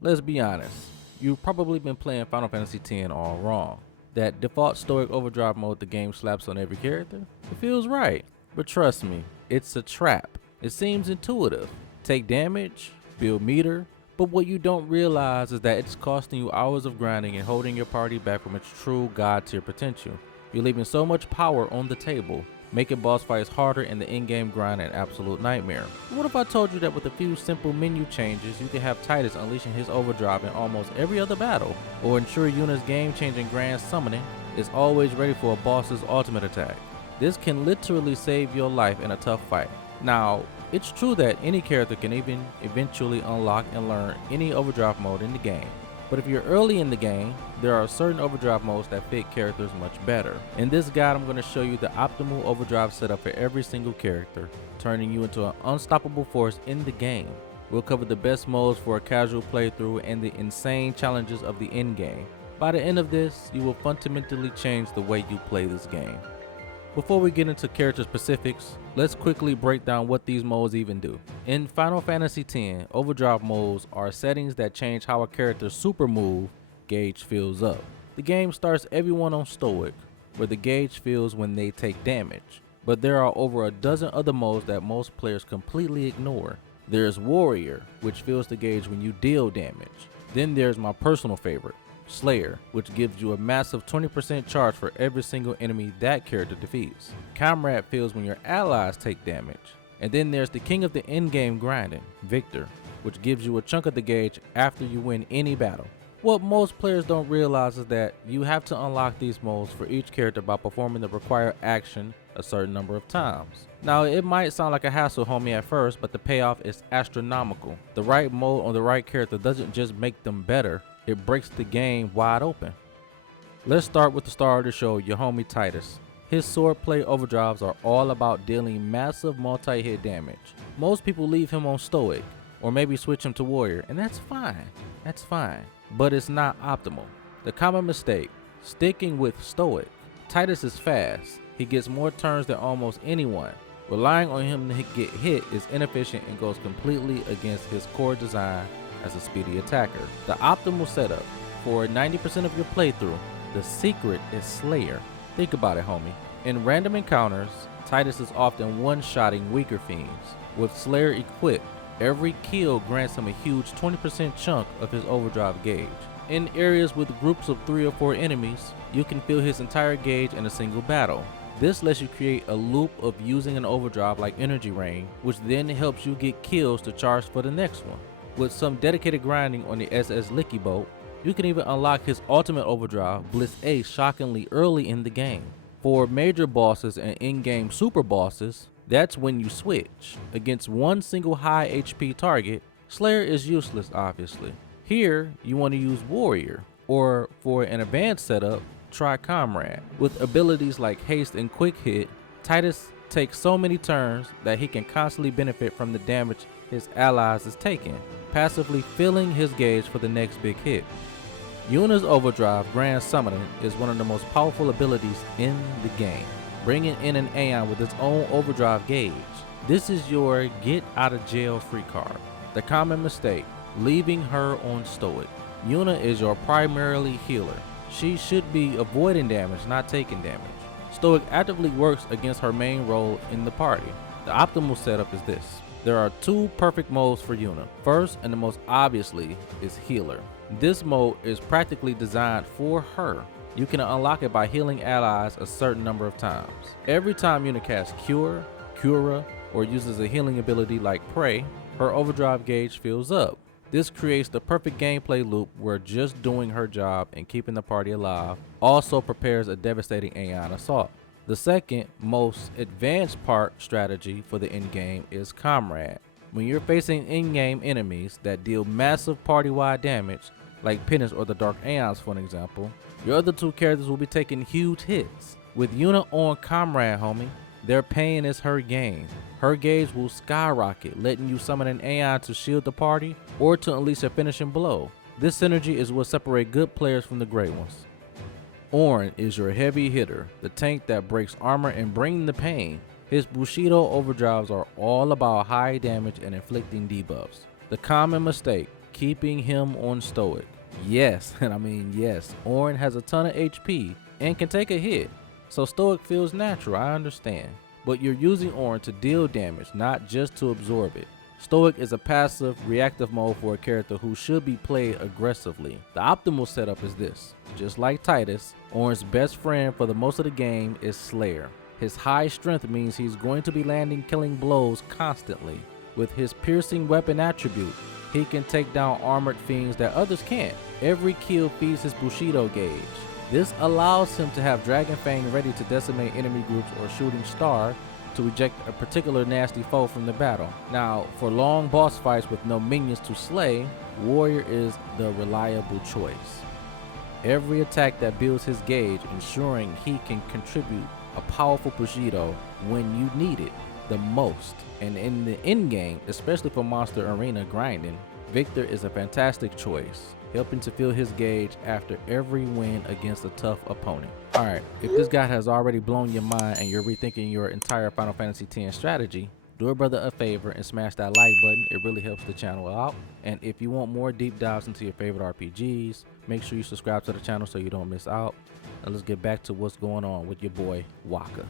Let's be honest, you've probably been playing Final Fantasy X all wrong. That default stoic overdrive mode the game slaps on every character? It feels right, but trust me, it's a trap. It seems intuitive. Take damage, build meter, but what you don't realize is that it's costing you hours of grinding and holding your party back from its true god tier potential. You're leaving so much power on the table, making boss fights harder and the in-game grind an absolute nightmare. What if I told you that with a few simple menu changes, you could have Tidus unleashing his overdrive in almost every other battle, or ensure Yuna's game-changing grand summoning is always ready for a boss's ultimate attack? This can literally save your life in a tough fight. Now, it's true that any character can even eventually unlock and learn any overdrive mode in the game. But if you're early in the game, there are certain overdrive modes that fit characters much better. In this guide, I'm going to show you the optimal overdrive setup for every single character, turning you into an unstoppable force in the game. We'll cover the best modes for a casual playthrough and the insane challenges of the end game. By the end of this, you will fundamentally change the way you play this game. Before we get into character specifics, let's quickly break down what these modes even do. In Final Fantasy X, overdrive modes are settings that change how a character's super move gauge fills up. The game starts everyone on stoic, where the gauge fills when they take damage. But there are over a dozen other modes that most players completely ignore. There's warrior, which fills the gauge when you deal damage. Then there's my personal favorite, Slayer, which gives you a massive 20% charge for every single enemy that character defeats. Comrade fills when your allies take damage. And then there's the king of the endgame grinding, Victor, which gives you a chunk of the gauge after you win any battle. What most players don't realize is that you have to unlock these modes for each character by performing the required action a certain number of times. Now, it might sound like a hassle, homie, at first, but the payoff is astronomical. The right mode on the right character doesn't just make them better, it breaks the game wide open. Let's start with the star of the show, your homie Tidus. His swordplay overdrives are all about dealing massive multi-hit damage. Most people leave him on stoic, or maybe switch him to warrior, and that's fine, but it's not optimal. The common mistake, sticking with stoic. Tidus is fast, he gets more turns than almost anyone. Relying on him to get hit is inefficient and goes completely against his core design as a speedy attacker. The optimal setup for 90% of your playthrough, the secret is Slayer. Think about it, homie. In random encounters, Tidus is often one-shotting weaker fiends. With Slayer equipped, every kill grants him a huge 20% chunk of his overdrive gauge. In areas with groups of 3 or 4 enemies, you can fill his entire gauge in a single battle. This lets you create a loop of using an overdrive like Energy Rain, which then helps you get kills to charge for the next one. With some dedicated grinding on the SS Licky Boat, you can even unlock his ultimate overdrive, Bliss A, shockingly early in the game. For major bosses and in-game super bosses, that's when you switch. Against one single high HP target, Slayer is useless, obviously. Here, you want to use Warrior, or for an advanced setup, try Comrade. With abilities like Haste and Quick Hit, Tidus takes so many turns that he can constantly benefit from the damage his allies is taking, passively filling his gauge for the next big hit. Yuna's Overdrive Grand Summoning is one of the most powerful abilities in the game, bringing in an Auron with its own overdrive gauge. This is your get out of jail free card. The common mistake, leaving her on stoic. Yuna is your primarily healer. She should be avoiding damage, not taking damage. Stoic actively works against her main role in the party. The optimal setup is this. There are 2 perfect modes for Yuna. First, and the most obviously, is Healer. This mode is practically designed for her. You can unlock it by healing allies a certain number of times. Every time Yuna casts Cure, Cura, or uses a healing ability like Pray, her overdrive gauge fills up. This creates the perfect gameplay loop where just doing her job and keeping the party alive also prepares a devastating Auron assault. The second, most advanced part strategy for the endgame is Comrade. When you're facing in-game enemies that deal massive party-wide damage, like Penance or the Dark Aeons for an example, your other 2 characters will be taking huge hits. With Yuna on Comrade, homie, their pain is her gain. Her gauge will skyrocket, letting you summon an Auron to shield the party or to unleash a finishing blow. This synergy is what separates good players from the great ones. Auron is your heavy hitter, the tank that breaks armor and brings the pain. His Bushido overdrives are all about high damage and inflicting debuffs. The common mistake, keeping him on stoic. Yes, and I mean yes, Auron has a ton of HP and can take a hit, so stoic feels natural, I understand. But you're using Auron to deal damage, not just to absorb it. Stoic is a passive, reactive mode for a character who should be played aggressively. The optimal setup is this. Just like Tidus, Auron's best friend for the most of the game is Slayer. His high strength means he's going to be landing killing blows constantly. With his piercing weapon attribute, he can take down armored fiends that others can't. Every kill feeds his Bushido gauge. This allows him to have Dragon Fang ready to decimate enemy groups or Shooting Star to eject a particular nasty foe from the battle. Now, for long boss fights with no minions to slay, Warrior is the reliable choice. Every attack that builds his gauge, ensuring he can contribute a powerful Bushido when you need it the most. And in the end game, especially for Monster Arena grinding, Victor is a fantastic choice, helping to fill his gauge after every win against a tough opponent. Alright, if this guide has already blown your mind and you're rethinking your entire Final Fantasy X strategy, do a brother a favor and smash that like button. It really helps the channel out. And if you want more deep dives into your favorite RPGs, make sure you subscribe to the channel so you don't miss out. And let's get back to what's going on with your boy Wakka.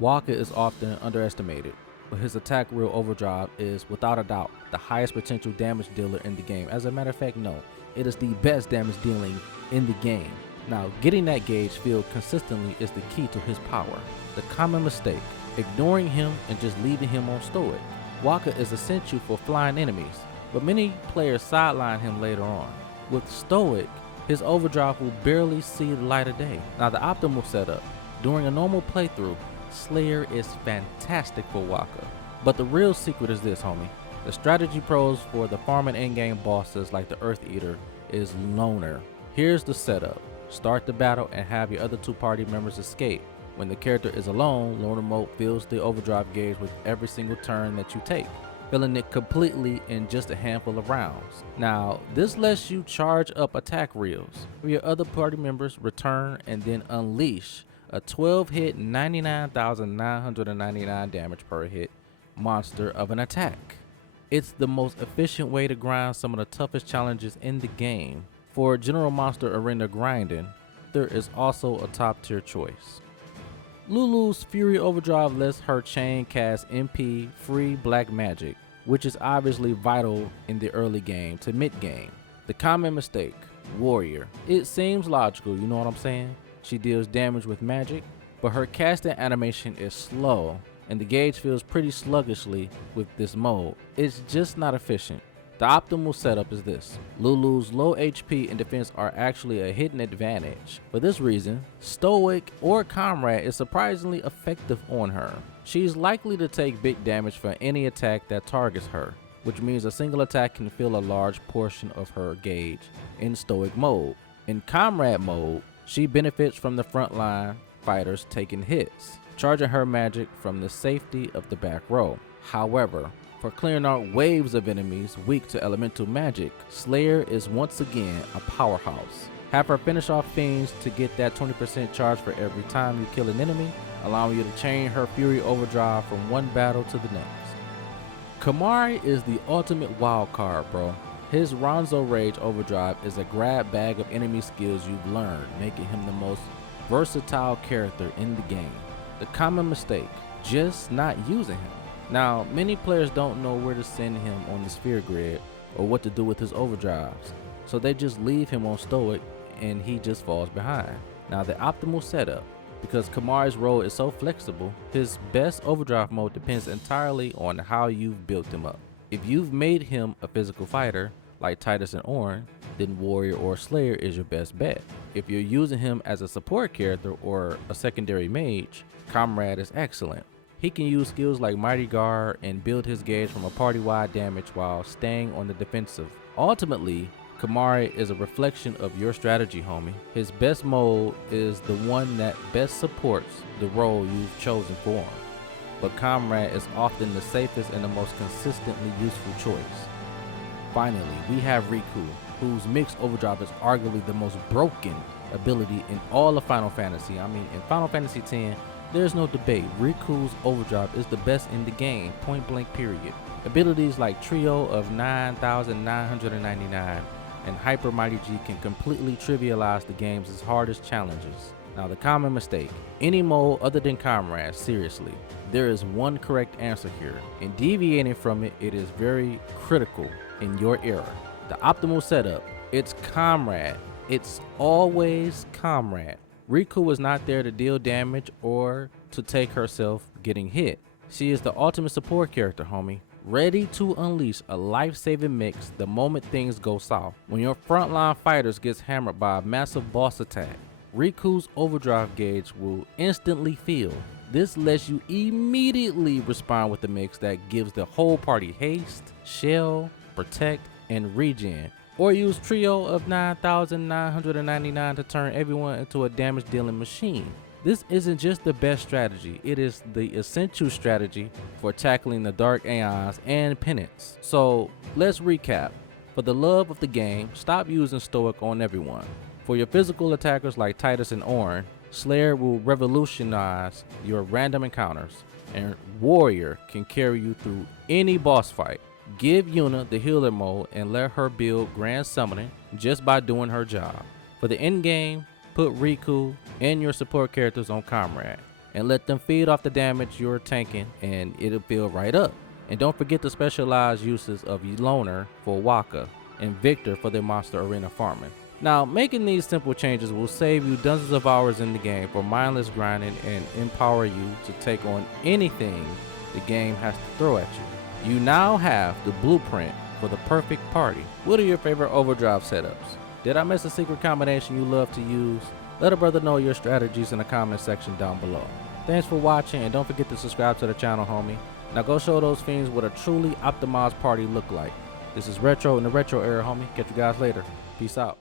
Wakka is often underestimated, but his attack wheel Overdrive is without a doubt the highest potential damage dealer in the game. As a matter of fact, no, it is the best damage dealing in the game. Now, getting that gauge filled consistently is the key to his power. The common mistake, ignoring him and just leaving him on stoic. Wakka is essential for flying enemies, but many players sideline him later on. With stoic, his overdrive will barely see the light of day. Now, the optimal setup, during a normal playthrough, Slayer is fantastic for Wakka. But the real secret is this, homie. The strategy pros for the farm and endgame bosses like the Earth Eater is Loner. Here's the setup. Start the battle and have your other two party members escape. When the character is alone, Loner mode fills the overdrive gauge with every single turn that you take, filling it completely in just a handful of rounds. Now, this lets you charge up attack reels. Your other party members return and then unleash a 12-hit 99,999 damage per hit monster of an attack. It's the most efficient way to grind some of the toughest challenges in the game. For general Monster Arena grinding, there is also a top tier choice. Lulu's Fury Overdrive lets her chain cast MP free black magic, which is obviously vital in the early game to mid game. The common mistake, Warrior. It seems logical, you know what I'm saying? She deals damage with magic, but her casting animation is slow and the gauge feels pretty sluggishly with this mode. It's just not efficient. The optimal setup is this. Lulu's low HP and defense are actually a hidden advantage. For this reason, Stoic or Comrade is surprisingly effective on her. She's likely to take big damage for any attack that targets her, which means a single attack can fill a large portion of her gauge in Stoic mode. In Comrade mode, she benefits from the frontline fighters taking hits, charging her magic from the safety of the back row. However, for clearing out waves of enemies weak to elemental magic, Slayer is once again a powerhouse. Have her finish off fiends to get that 20% charge for every time you kill an enemy, allowing you to chain her Fury Overdrive from one battle to the next. Kimahri is the ultimate wild card, bro. His Ronzo Rage Overdrive is a grab bag of enemy skills you've learned, making him the most versatile character in the game. The common mistake, just not using him. Now, many players don't know where to send him on the sphere grid or what to do with his overdrives, so they just leave him on stoic and he just falls behind. Now, the optimal setup, because Kimahri's role is so flexible, his best overdrive mode depends entirely on how you've built him up. If you've made him a physical fighter, like Tidus and Auron, then Warrior or Slayer is your best bet. If you're using him as a support character or a secondary mage, Comrade is excellent. He can use skills like Mighty Guard and build his gauge from a party-wide damage while staying on the defensive. Ultimately, Kimahri is a reflection of your strategy, homie. His best mode is the one that best supports the role you've chosen for him. But Comrade is often the safest and the most consistently useful choice. Finally, we have Rikku, whose mixed overdrive is arguably the most broken ability in all of Final Fantasy. I mean, in Final Fantasy X, there's no debate. Rikku's overdrive is the best in the game, point blank period. Abilities like Trio of 9,999 and Hyper Mighty G can completely trivialize the game's hardest challenges. Now, the common mistake. Any mode other than Comrade, seriously. There is one correct answer here, and deviating from it, it is very critical in your era. The optimal setup, it's Comrade. It's always Comrade. Rikku is not there to deal damage or to take herself getting hit. She is the ultimate support character, homie. Ready to unleash a life-saving mix the moment things go south. When your frontline fighters gets hammered by a massive boss attack, Rikku's overdrive gauge will instantly fill. This lets you immediately respond with a mix that gives the whole party haste, shell, protect, and regen. Or use Trio of 9,999 to turn everyone into a damage dealing machine. This isn't just the best strategy, it is the essential strategy for tackling the dark aeons and penance. So let's recap. For the love of the game, stop using stoic on everyone. For your physical attackers like Tidus and Auron, Slayer will revolutionize your random encounters, and Warrior can carry you through any boss fight. Give Yuna the healer mode and let her build grand summoning just by doing her job. For the end game, put Rikku and your support characters on Comrade and let them feed off the damage you're tanking and it'll build right up. And don't forget the specialized uses of Loner for Wakka and Victor for their monster arena farming. Now, making these simple changes will save you dozens of hours in the game for mindless grinding and empower you to take on anything the game has to throw at you. You now have the blueprint for the perfect party. What are your favorite overdrive setups? Did I miss a secret combination you love to use? Let a brother know your strategies in the comment section down below. Thanks for watching, and don't forget to subscribe to the channel, homie. Now go show those fiends what a truly optimized party look like. This is Retro in the Retro Era, homie. Catch you guys later. Peace out.